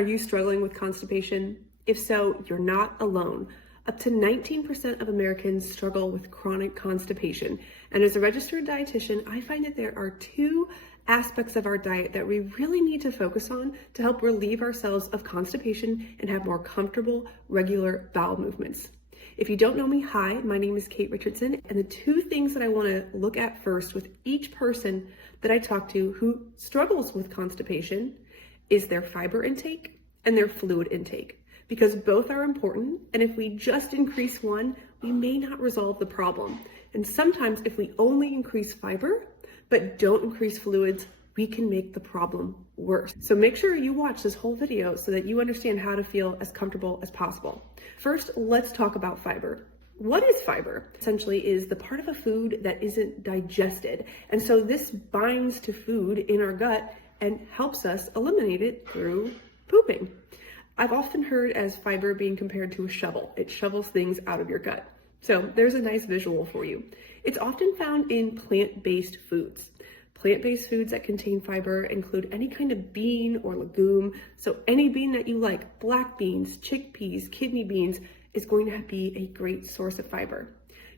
Are you struggling with constipation? If so, you're not alone. Up to 19% of Americans struggle with chronic constipation. And as a registered dietitian, I find that there are two aspects of our diet that we really need to focus on to help relieve ourselves of constipation and have more comfortable, regular bowel movements. If you don't know me, hi, my name is Kait Richardson, and the two things that I want to look at first with each person that I talk to who struggles with constipation is their fiber intake and their fluid intake, because both are important, and if we just increase one, we may not resolve the problem. And sometimes if we only increase fiber, but don't increase fluids, we can make the problem worse. So make sure you watch this whole video so that you understand how to feel as comfortable as possible. First, let's talk about fiber. What is fiber? Essentially is the part of a food that isn't digested. And so this binds to food in our gut and helps us eliminate it through pooping. I've often heard as fiber being compared to a shovel. It shovels things out of your gut. So there's a nice visual for you. It's often found in plant-based foods. Plant-based foods that contain fiber include any kind of bean or legume. So any bean that you like, black beans, chickpeas, kidney beans, is going to be a great source of fiber.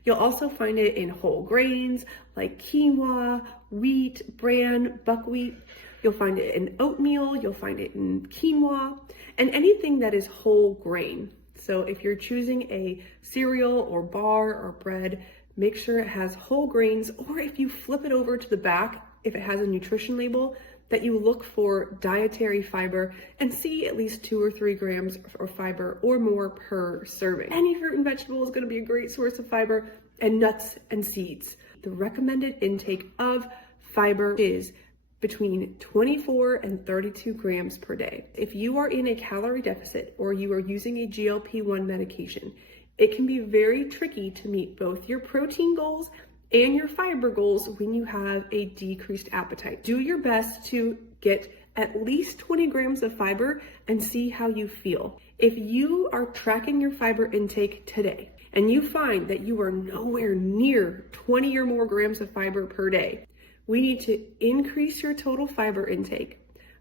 You'll also find it in whole grains like quinoa, wheat, bran, buckwheat. You'll find it in oatmeal, you'll find it in quinoa, and anything that is whole grain. So if you're choosing a cereal or bar or bread, make sure it has whole grains, or if you flip it over to the back, if it has a nutrition label, that you look for dietary fiber and see at least 2 or 3 grams of fiber or more per serving. Any fruit and vegetable is going to be a great source of fiber, and nuts and seeds. The recommended intake of fiber is between 24 and 32 grams per day. If you are in a calorie deficit or you are using a GLP-1 medication, it can be very tricky to meet both your protein goals and your fiber goals when you have a decreased appetite. Do your best to get at least 20 grams of fiber and see how you feel. If you are tracking your fiber intake today and you find that you are nowhere near 20 or more grams of fiber per day, we need to increase your total fiber intake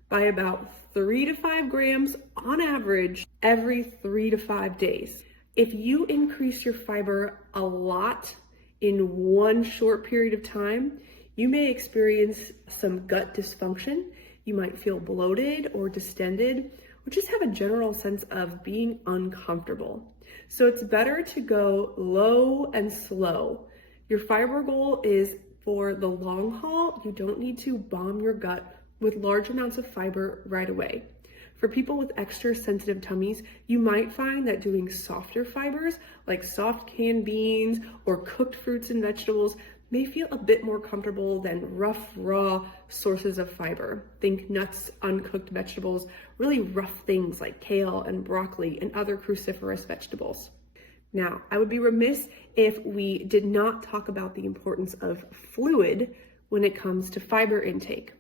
by about 3 to 5 grams on average every 3 to 5 days. If you increase your fiber a lot in one short period of time, you may experience some gut dysfunction. You might feel bloated or distended, or just have a general sense of being uncomfortable. So it's better to go low and slow. Your fiber goal is for the long haul. You don't need to bomb your gut with large amounts of fiber right away. For people with extra sensitive tummies, you might find that doing softer fibers like soft canned beans or cooked fruits and vegetables may feel a bit more comfortable than rough, raw sources of fiber. Think nuts, uncooked vegetables, really rough things like kale and broccoli and other cruciferous vegetables. Now, I would be remiss if we did not talk about the importance of fluid when it comes to fiber intake.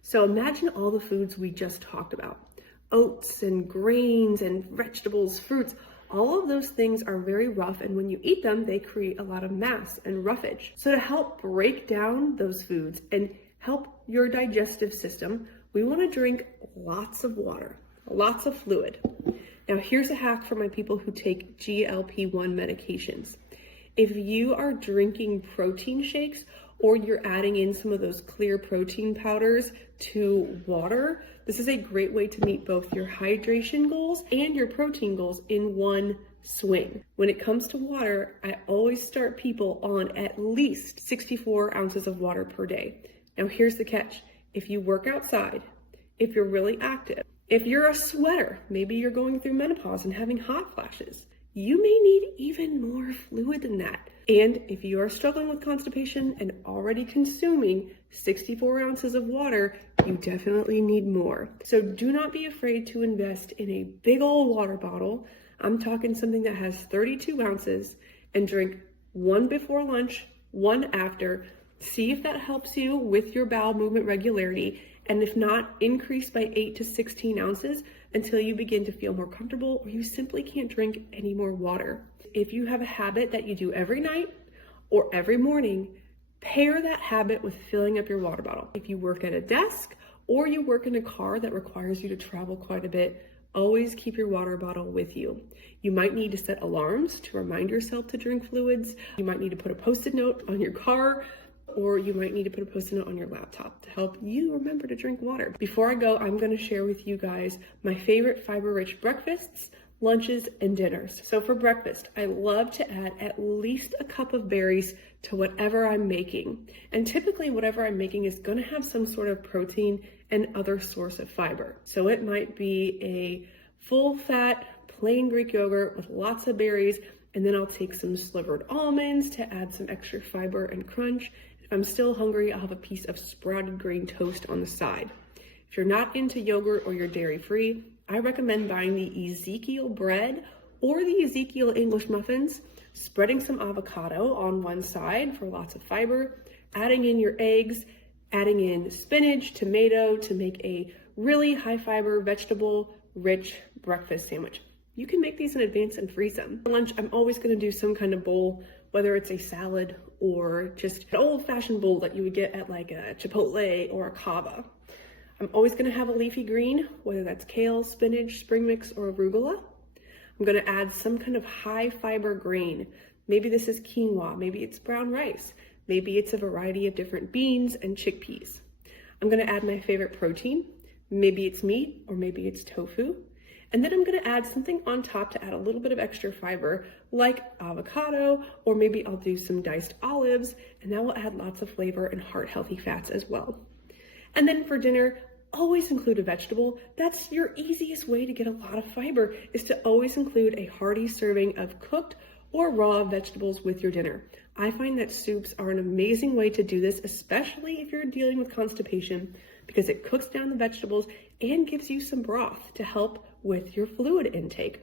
So imagine all the foods we just talked about. Oats and grains and vegetables, fruits, all of those things are very rough, and when you eat them, they create a lot of mass and roughage. So to help break down those foods and help your digestive system, we want to drink lots of water, lots of fluid. Now, here's a hack for my people who take GLP-1 medications. If you are drinking protein shakes or you're adding in some of those clear protein powders to water, this is a great way to meet both your hydration goals and your protein goals in one swing. When it comes to water, I always start people on at least 64 ounces of water per day. Now, here's the catch. If you work outside, if you're really active, if you're a sweater, maybe you're going through menopause and having hot flashes, you may need even more fluid than that. And if you are struggling with constipation and already consuming 64 ounces of water, you definitely need more. So do not be afraid to invest in a big old water bottle. I'm talking something that has 32 ounces, and drink one before lunch, one after. See if that helps you with your bowel movement regularity, and if not, increase by 8 to 16 ounces until you begin to feel more comfortable or you simply can't drink any more water. If you have a habit that you do every night or every morning, pair that habit with filling up your water bottle. If you work at a desk or you work in a car that requires you to travel quite a bit always keep your water bottle with you. You might need to set alarms to remind yourself to drink fluids. You might need to put a post-it note on your car, or you might need to put a post-it note on your laptop to help you remember to drink water. Before I go, I'm going to share with you guys my favorite fiber-rich breakfasts, lunches, and dinners. So for breakfast, I love to add at least a cup of berries to whatever I'm making. And typically whatever I'm making is going to have some sort of protein and other source of fiber. So it might be a full-fat, plain Greek yogurt with lots of berries, and then I'll take some slivered almonds to add some extra fiber and crunch. If I'm still hungry, I'll have a piece of sprouted grain toast on the side. If you're not into yogurt or you're dairy-free, I recommend buying the Ezekiel bread or the Ezekiel English muffins, spreading some avocado on one side for lots of fiber, adding in your eggs, adding in spinach, tomato to make a really high fiber, vegetable rich breakfast sandwich. You can make these in advance and freeze them. For lunch, I'm always going to do some kind of bowl, whether it's a salad or just an old-fashioned bowl that you would get at like a Chipotle or a Cava. I'm always going to have a leafy green, whether that's kale, spinach, spring mix, or arugula. I'm going to add some kind of high fiber grain. Maybe this is quinoa, maybe it's brown rice, maybe it's a variety of different beans and chickpeas. I'm going to add my favorite protein. Maybe it's meat or maybe it's tofu. And then I'm going to add something on top to add a little bit of extra fiber, like avocado, or maybe I'll do some diced olives, and that will add lots of flavor and heart-healthy fats as well. And then for dinner, always include a vegetable. That's your easiest way to get a lot of fiber, is to always include a hearty serving of cooked or raw vegetables with your dinner. I find that soups are an amazing way to do this, especially if you're dealing with constipation, because it cooks down the vegetables and gives you some broth to help with your fluid intake.